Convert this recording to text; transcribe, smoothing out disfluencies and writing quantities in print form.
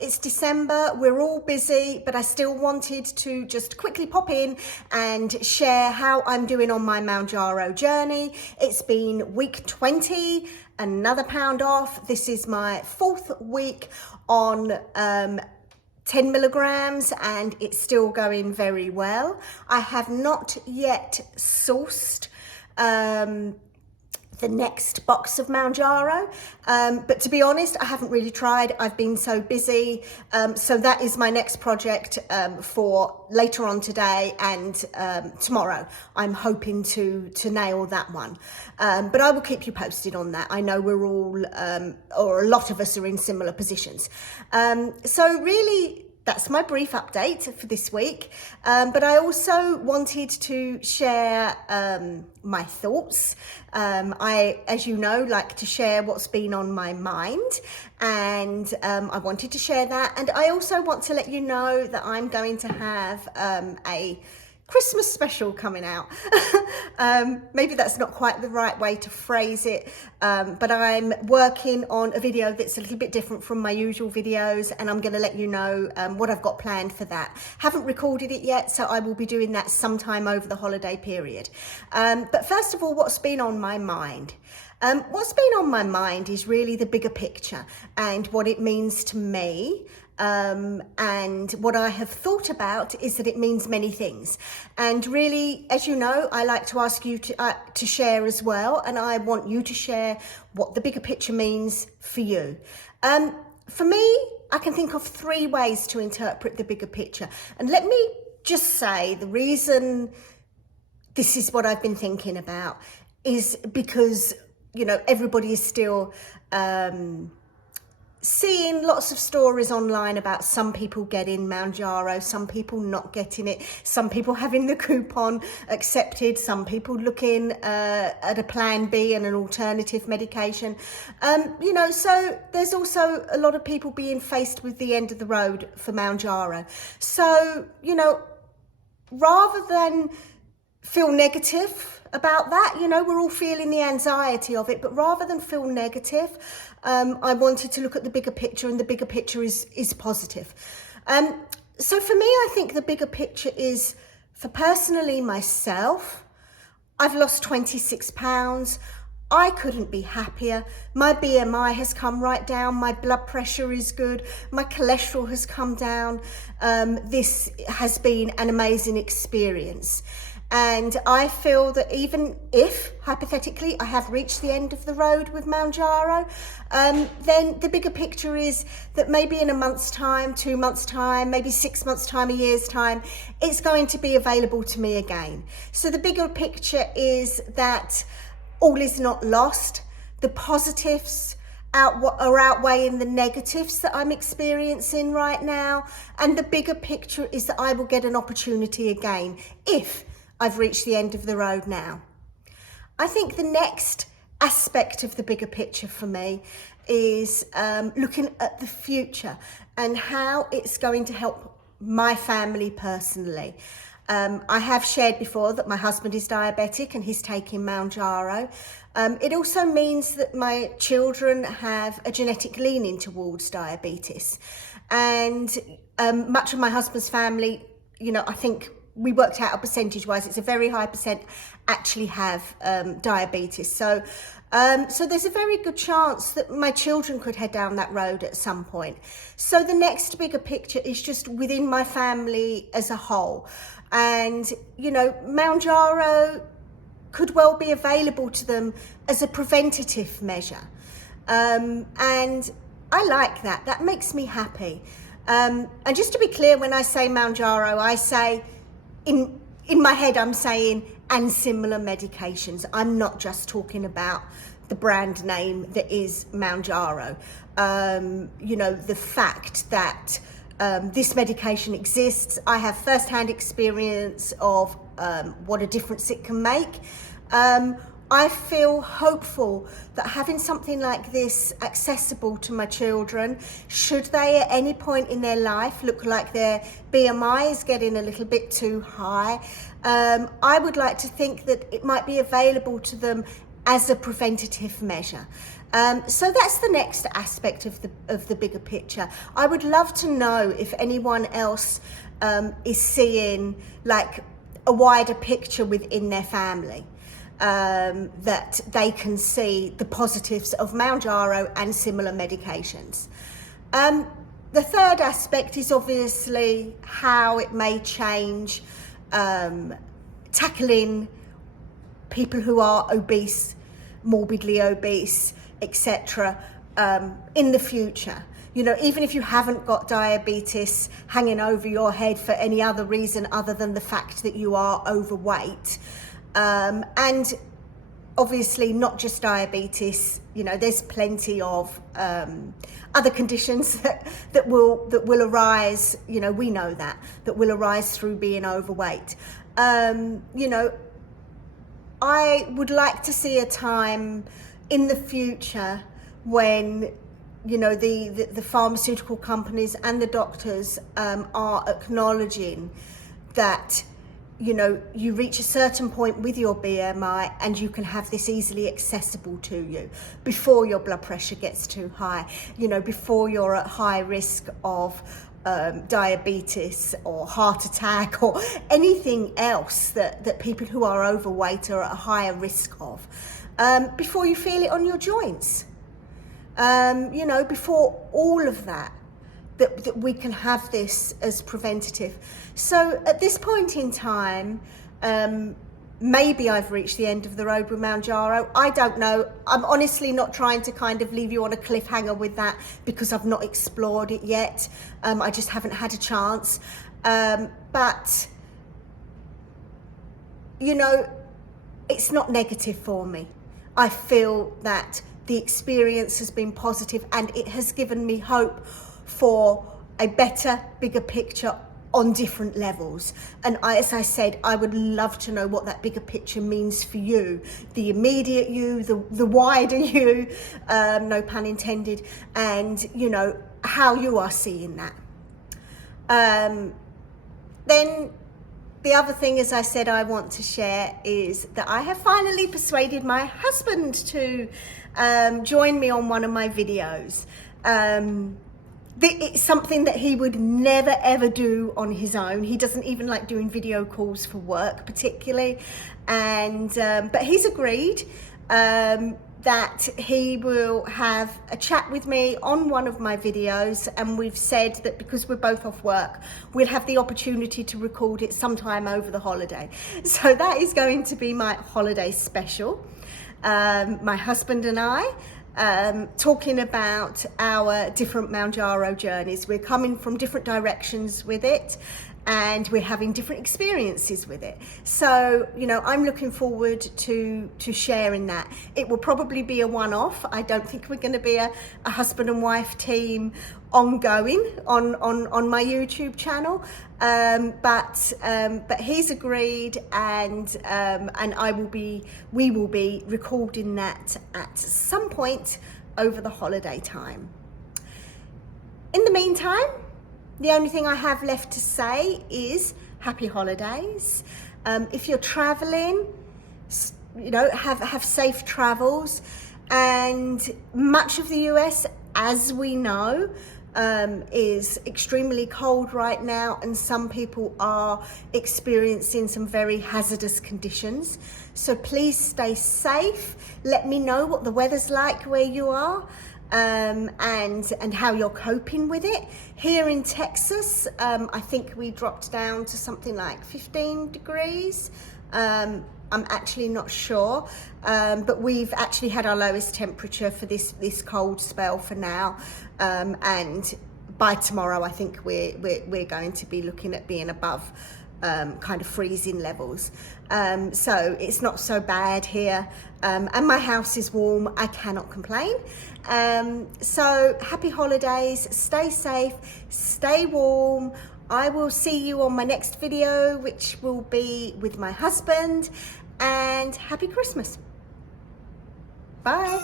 it's December, we're all busy, but I still wanted to just quickly pop in and share how I'm doing on my Mounjaro journey. It's been week 20, another pound off. This is my 4th week on 10 milligrams and it's still going very well. I have not yet sourced the next box of Mounjaro, but to be honest, I haven't really tried. I've been so busy, so that is my next project for later on today and tomorrow. I'm hoping to nail that one, but I will keep you posted on that. I know we're all, or a lot of us are in similar positions. So really, that's my brief update for this week, but I also wanted to share my thoughts. I, as you know, like to share what's been on my mind, and I wanted to share that. And I also want to let you know that I'm going to have a Christmas special coming out. Maybe that's not quite the right way to phrase it, but I'm working on a video that's a little bit different from my usual videos, and I'm going to let you know what I've got planned for that. Haven't recorded it yet, so I will be doing that sometime over the holiday period. But first of all, what's been on my mind? What's been on my mind is really the bigger picture and what it means to me. And what I have thought about is that it means many things. And really, as you know, I like to ask you to share as well. And I want you to share what the bigger picture means for you. For me, I can think of 3 ways to interpret the bigger picture. And let me just say the reason this is what I've been thinking about is because, you know, everybody is still, seeing lots of stories online about some people getting Mounjaro, some people not getting it, some people having the coupon accepted, some people looking at a plan B and an alternative medication. You know, so there's also a lot of people being faced with the end of the road for Mounjaro. So, you know, rather than feel negative about that, you know, we're all feeling the anxiety of it, but rather than feel negative, I wanted to look at the bigger picture, and the bigger picture is positive. So for me, I think the bigger picture is, for personally myself, I've lost 26 pounds. I couldn't be happier. My BMI has come right down. My blood pressure is good. My cholesterol has come down. This has been an amazing experience. And I feel that even if, hypothetically, I have reached the end of the road with Mounjaro, then the bigger picture is that maybe in a month's time, 2 months' time, maybe 6 months' time, a year's time, it's going to be available to me again. So the bigger picture is that all is not lost. The positives are outweighing the negatives that I'm experiencing right now. And the bigger picture is that I will get an opportunity again if I've reached the end of the road now. I think the next aspect of the bigger picture for me is looking at the future and how it's going to help my family personally. I have shared before that my husband is diabetic and he's taking Mounjaro. It also means that my children have a genetic leaning towards diabetes. And much of my husband's family, you know, I think we worked out a percentage wise, it's a very high percent actually have diabetes. So there's a very good chance that my children could head down that road at some point. So the next bigger picture is just within my family as a whole. And, you know, Mounjaro could well be available to them as a preventative measure. And I like that. That makes me happy. And just to be clear, when I say Mounjaro, I say, in my head, I'm saying, and similar medications. I'm not just talking about the brand name that is Mounjaro. You know, the fact that this medication exists, I have first-hand experience of what a difference it can make. I feel hopeful that having something like this accessible to my children, should they at any point in their life look like their BMI is getting a little bit too high, I would like to think that it might be available to them as a preventative measure. So that's the next aspect of the bigger picture. I would love to know if anyone else is seeing like a wider picture within their family, that they can see the positives of Mounjaro and similar medications. The third aspect is obviously how it may change tackling people who are obese, morbidly obese, etc. In the future. You know, even if you haven't got diabetes hanging over your head for any other reason other than the fact that you are overweight, and obviously not just diabetes, you know, there's plenty of other conditions that will arise, you know, we know that will arise through being overweight. You know, I would like to see a time in the future when, you know, the pharmaceutical companies and the doctors are acknowledging that, you know, you reach a certain point with your BMI and you can have this easily accessible to you before your blood pressure gets too high, you know, before you're at high risk of diabetes or heart attack or anything else that people who are overweight are at a higher risk of, before you feel it on your joints, you know, before all of that we can have this as preventative. So at this point in time, maybe I've reached the end of the road with Mounjaro. I don't know. I'm honestly not trying to kind of leave you on a cliffhanger with that because I've not explored it yet. I just haven't had a chance. But, you know, it's not negative for me. I feel that the experience has been positive and it has given me hope for a better, bigger picture on different levels. And as I said, I would love to know what that bigger picture means for you, the immediate you, the wider you, no pun intended, and, you know, how you are seeing that. Then the other thing, as I said, I want to share is that I have finally persuaded my husband to join me on one of my videos. It's something that he would never ever do on his own. He doesn't even like doing video calls for work particularly, and but he's agreed that he will have a chat with me on one of my videos, and we've said that because we're both off work, we'll have the opportunity to record it sometime over the holiday. So that is going to be my holiday special. My husband and I, talking about our different Mounjaro journeys. We're coming from different directions with it, and we're having different experiences with it. So, you know, I'm looking forward to sharing that. It will probably be a one-off. I don't think we're going to be a husband and wife team ongoing on my YouTube channel. But he's agreed, and we will be recording that at some point over the holiday time. In the meantime, the only thing I have left to say is happy holidays. If you're traveling, you know, have safe travels. And much of the US, as we know, is extremely cold right now, and some people are experiencing some very hazardous conditions. So please stay safe. Let me know what the weather's like where you are, and how you're coping with it. Here in Texas, I think we dropped down to something like 15 degrees. I'm actually not sure, but we've actually had our lowest temperature for this cold spell for now, and by tomorrow I think we're going to be looking at being above kind of freezing levels. So it's not so bad here, and my house is warm. I cannot complain. So happy holidays, stay safe, stay warm. I will see you on my next video, which will be with my husband, and happy Christmas. Bye.